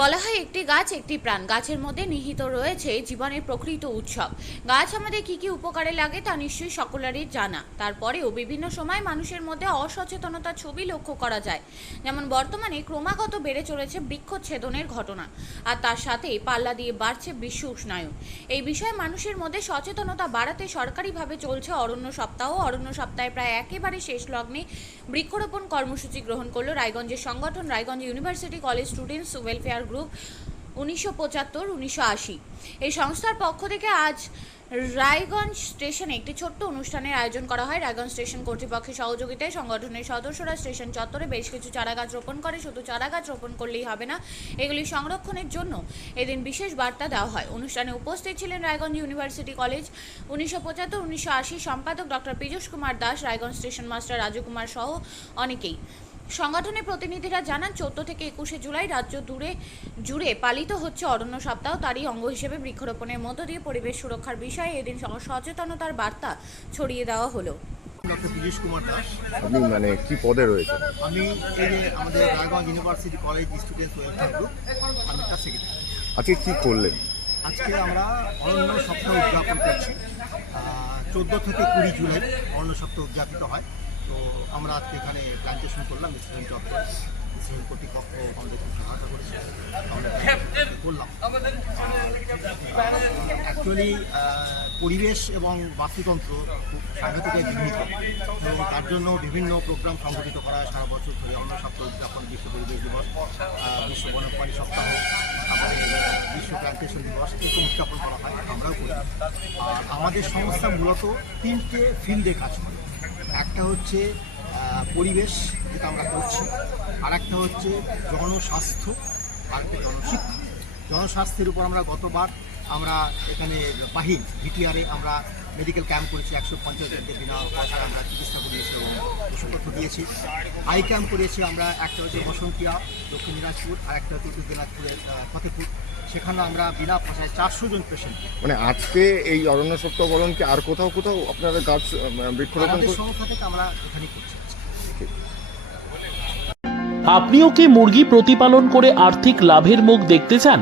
বলা হয় একটি গাছ একটি প্রাণ। গাছের মধ্যে নিহিত রয়েছে জীবনের প্রকৃত উৎসব। গাছ আমাদের কি কি উপকারে লাগে তা নিশ্চয়ই সকলেরই জানা। তারপরেও বিভিন্ন সময় মানুষের মধ্যে অসচেতনতার ছবি লক্ষ্য করা যায়। যেমন বর্তমানে ক্রমাগত বেড়ে চলেছে বৃক্ষচ্ছেদনের ঘটনা, আর তার সাথেই পাল্লা দিয়ে বাড়ছে বিশ্ব উষ্ণায়ন। এই বিষয়ে মানুষের মধ্যে সচেতনতা বাড়াতে সরকারিভাবে চলছে অরণ্য সপ্তাহ। অরণ্য সপ্তাহে প্রায় একেবারে শেষ লগ্নে বৃক্ষরোপণ কর্মসূচি গ্রহণ করল রায়গঞ্জের সংগঠন Raiganj university college students welfare group 1975-1980। এই সংস্থার পক্ষ থেকে আজ রায়গঞ্জ স্টেশনে একটি ছোট্ট অনুষ্ঠানের আয়োজন করা হয়। রায়গঞ্জ স্টেশন কর্তৃপক্ষের সহযোগিতায় সংগঠনের সদস্যরা স্টেশন চত্বরে বেশ কিছু চারাগাছ রোপণ করে। শুধু চারাগাছ রোপণ করলেই হবে না, এগুলি সংরক্ষণের জন্য এদিন বিশেষ বার্তা দেওয়া হয়। অনুষ্ঠানে উপস্থিত ছিলেন রায়গঞ্জ ইউনিভার্সিটি কলেজ 1975-1980 সম্পাদক doctor Piyush Kumar Das, Raiganj station master Raju Kumar সহ অনেকেই। সংগঠনের প্রতিনিধিরা জানান 14 থেকে 21 জুলাই রাজ্য জুড়ে পালিত হচ্ছে অরণ্য সপ্তাহ। তারই অঙ্গ হিসেবে বৃক্ষরোপণের মধ্য দিয়ে পরিবেশ সুরক্ষার বিষয়ে এদিন সচেতনতার বার্তা ছড়িয়ে দেওয়া হলো। ডক্টর পীযূষ কুমার দাস। আপনি কি পদে রয়েছেন? আমি এই যে আমাদের Raiganj university college students welfare group, আমি তার সেক্রেটারি। আজকে কি করলেন? আজকে আমরা অরণ্য সপ্তাহ উদযাপন করছি। 14 থেকে 20 জুলাই অরণ্য সপ্তাহ উদযাপিত হয়। তো আমরা আজকে এখানে প্ল্যান্টেশন করলাম স্টুডেন্ট চত্বরে। স্টুডেন্ট কর্তৃপক্ষ আমাদের খুব সহায়তা করেছে, আমরা করলাম। অ্যাকচুয়ালি পরিবেশ এবং বাস্তুতন্ত্র খুব সাংঘাতিক বিঘ্নিত, তো তার জন্য বিভিন্ন প্রোগ্রাম সংগঠিত করা হয় সারা বছর ধরে। অরণ্য সপ্তাহ উদযাপন, বিশ্ব পরিবেশ দিবস, বিশ্ব বন্যপ্রাণী সপ্তাহ, তারপরে বিশ্ব প্ল্যান্টেশন দিবস, এরকম উদযাপন করা হয়, আমরাও করি। আর আমাদের সংস্থা মূলত 3টে ফিল্ডে কাজ করে। একটা হচ্ছে পরিবেশ, যেটা আমরা করছি, আর একটা হচ্ছে জনস্বাস্থ্য, আর একটা জনশিক্ষা। জনস্বাস্থ্যের উপর আমরা গতবার আমরা এখানে বাহির ভিটিআরে আমরা মেডিকেল ক্যাম্প করেছি। 150 জনকে বিনা পয়সায় আমরা চিকিৎসা করিয়েছি এবং ওষুধপত্র দিয়েছি। আই ক্যাম্প করেছি আমরা, একটা হচ্ছে বসন্তিয়া দক্ষিণ দিনাজপুর, আর একটা হচ্ছে উত্তর দিনাজপুরের ফতেপুর। সেখানে আমরা বিনা পয়সায় 400 জন পেশেন্ট। আজকে এই অরণ্য সপ্তাহ বলুন কি আর কোথাও আপনারা গাছ বৃক্ষরোপণ সংস্থা থেকে আমরা এখানেই করছি। আপনিও কি মুরগি প্রতিপালন করে আর্থিক লাভের মুখ দেখতে চান?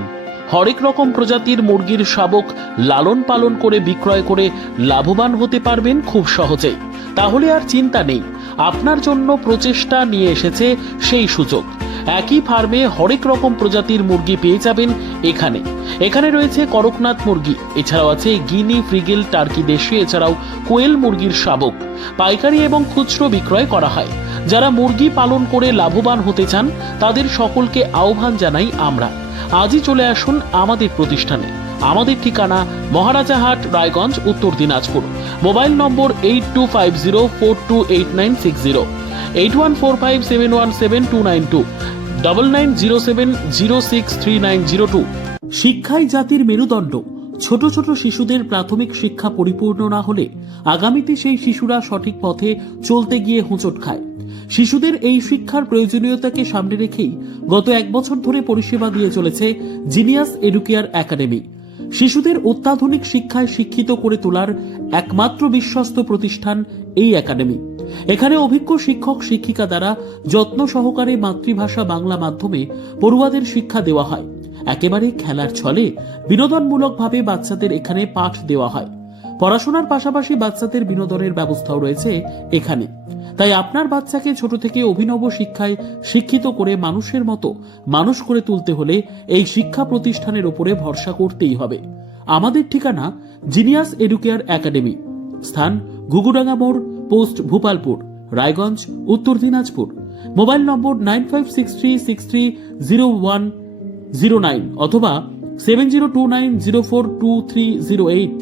হরেক রকম প্রজাতির মুরগির শাবক লালন পালন করে বিক্রয় করে লাভবান হতে পারবেন খুব সহজেই। তাহলে আর চিন্তা নেই, আপনার জন্য প্রচেষ্টা নিয়ে এসেছে সেই সুযোগ। একই ফার্মে হরেক রকম প্রজাতির মুরগি পেয়ে যাবেন এখানে রয়েছে করকনাথ মুরগি, এছাড়াও আছে গিনি, ফ্রিগেল, টার্কি দেশি, এছাড়াও কোয়েল মুরগির শাবক। পাইকারি এবং খুচরো বিক্রয় করা হয়। যারা মুরগি পালন করে লাভবান হতে চান তাদের সকলকে আহ্বান জানাই আমরা। আজই চলে আসুন আমাদের প্রতিষ্ঠানে। আমাদের ঠিকানা মহারাজাহাট, রায়গঞ্জ, উত্তর দিনাজপুর। মোবাইল নম্বর 8250428960, 8145717292, 9907063902। শিক্ষাই জাতির মেরুদণ্ড। ছোট ছোট শিশুদের প্রাথমিক শিক্ষা পরিপূর্ণ না হলে আগামীতে সেই শিশুরা সঠিক পথে চলতে গিয়ে হোঁচট খায়। শিশুদের এই শিক্ষার প্রয়োজনীয়তাকে সামনে রেখেই গত 1 বছর ধরে পরিষেবা দিয়ে চলেছে জিনিয়াস এডুকেয়ার একাডেমি। শিশুদের অত্যাধুনিক শিক্ষায় শিক্ষিত করে তোলার একমাত্র বিশ্বস্ত প্রতিষ্ঠান এই একাডেমি। এখানে অভিজ্ঞ শিক্ষক শিক্ষিকা দ্বারা যত্ন সহকারে মাতৃভাষা বাংলা মাধ্যমে পড়ুয়াদের শিক্ষা দেওয়া হয়। একেবারে খেলার ছলে বিনোদনমূলকভাবে বাচ্চাদের এখানে পাঠ দেওয়া হয়। পড়াশোনার পাশাপাশি বাচ্চাদের বিনোদনের ব্যবস্থাও রয়েছে এখানে। তাই আপনার বাচ্চাকে ছোট থেকে অভিনব শিক্ষায় শিক্ষিত করে মানুষের মতো মানুষ করে তুলতে হলে এই শিক্ষা প্রতিষ্ঠানের উপরে ভরসা করতেই হবে। আমাদের ঠিকানা জিনিয়াস এডুকেয়ার একাডেমি, স্থান ঘুঘুডাঙ্গা মোড়, পোস্ট ভূপালপুর, রায়গঞ্জ, উত্তর দিনাজপুর। মোবাইল নম্বর 9563630109 অথবা 7029042308।